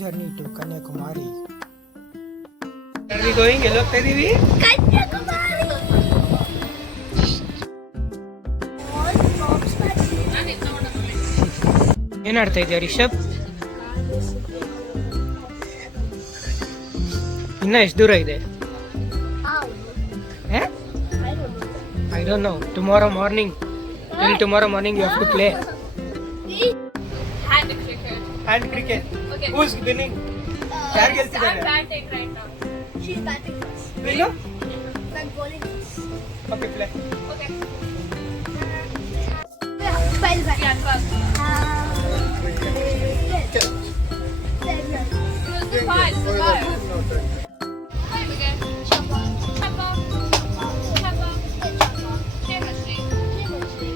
Journey to Kanyakumari. Going ಎಲ್ಲಿ ಹೋಗ್ತಾ ಇದೀವಿ? ಏನ್ ಆಡ್ತಾ ಇದೀಯ ರಿಷಬ್? ಇನ್ನ ಎಷ್ಟು ದೂರ ಇದೆ? I don't know. Tomorrow morning. Till tomorrow morning you have to play. Hand cricket. Hand cricket. Okay. Who's winning? ಯಾರು ಗೆಲ್ತಿದ್ದಾರೆ? I'm batting right now. She's batting first. ನೀನು? I'm bowling first. Okay, play. Okay. Bell back. Yeah, first. It's fine. It's fine. Hi, again. Choppa. Choppa. Choppa. Chemistry. Chemistry.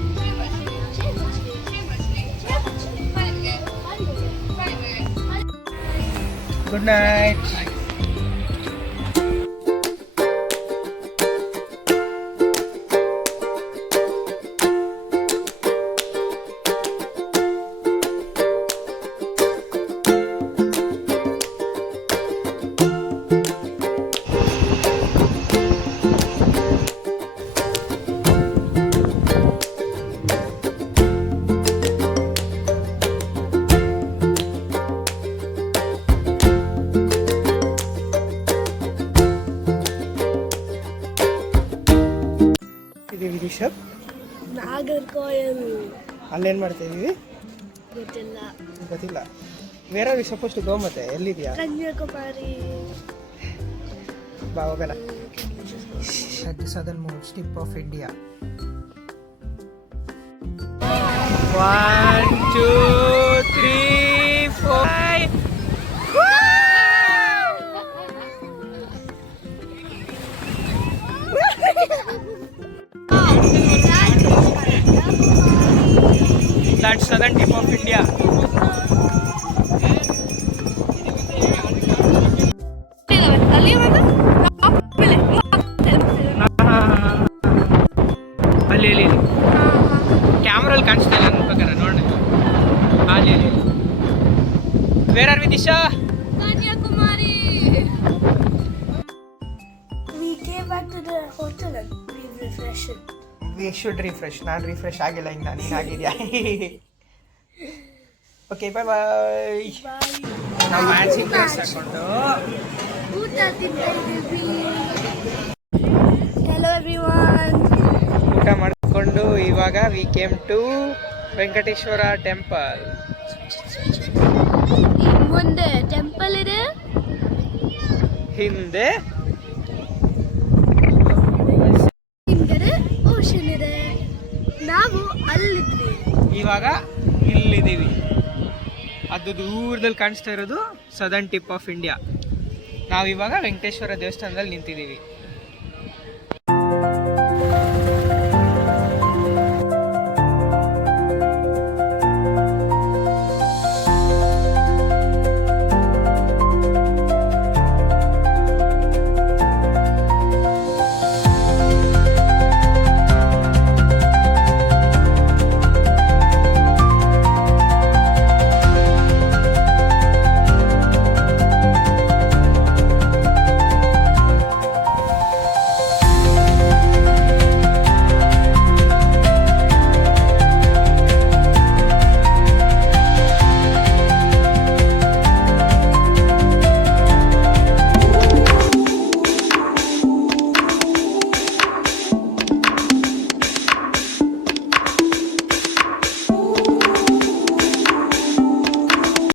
Fine again. Fine again. Good night. ಇದೀವಿ ರಿಷಬ್. ನಾಗರ್ಕೋಯಿಲ್ ಅಲ್ಲೇನ್ ಮಾಡ್ತಾ ಇದೀವಿ ಗೊತ್ತಿಲ್ಲ. ಗೊತ್ತಿಲ್ಲ. Where are we suppose to go? ಮತ್ತೆ ಎಲ್ಲಿದ್ಯಾ? ಕನ್ಯಾಕುಮಾರಿ. ಬಾ ಹೋಗೋಣ. At the southernmost tip of India. 1, 2, 3, 4. That's southern tip of India. ಅಲ್ಲಿ ಕ್ಯಾಮ್ರಲ್ಲಿ ಕಾಣಿಸ್ತಾ ಇಲ್ಲ ನನ್ನ ಪ್ರಕಾರ. ನೋಡಿ ಅಲ್ಲಿ. Where are we Disha? Kanyakumari. We came back to the hotel and we refreshed. We should refresh. ನಾನು ರಿಫ್ರೆಶ್ ಆಗಿಲ್ಲ, ಇನ್ನು ನೀನು ಆಗಿದ್ಯಾ? ಓಕೆ, ಬಾಯ್ ಬಾಯ್. ನಾವು ಮ್ಯಾಚಿಂಗ್ ಡ್ರೆಸ್ ಹಾಕೊಂಡು ಊಟ ತಿಂತಾ ಇದ್ದೀವಿ. Hello everyone. ಊಟ ಮಾಡಿಕೊಂಡು ಇವಾಗ we came to Venkateshwara temple. ಮುಂದೆ ಟೆಂಪಲ್ ಇದೆ, ಹಿಂದೆ ಹಿಂದೆ ಓಷನ್ ಇದೆ. ನಾವು ಅಲ್ಲಿದ್ವಿ. ಇವಾಗ ಇಲ್ಲಿದ್ದೀವಿ. ಅದು ದೂರದಲ್ಲಿ ಕಾಣಿಸ್ತಾ ಇರೋದು ಸದರ್ನ್ ಟಿಪ್ ಆಫ್ ಇಂಡಿಯಾ. ನಾವಿವಾಗ ವೆಂಕಟೇಶ್ವರ ದೇವಸ್ಥಾನದಲ್ಲಿ ನಿಂತಿದ್ದೀವಿ.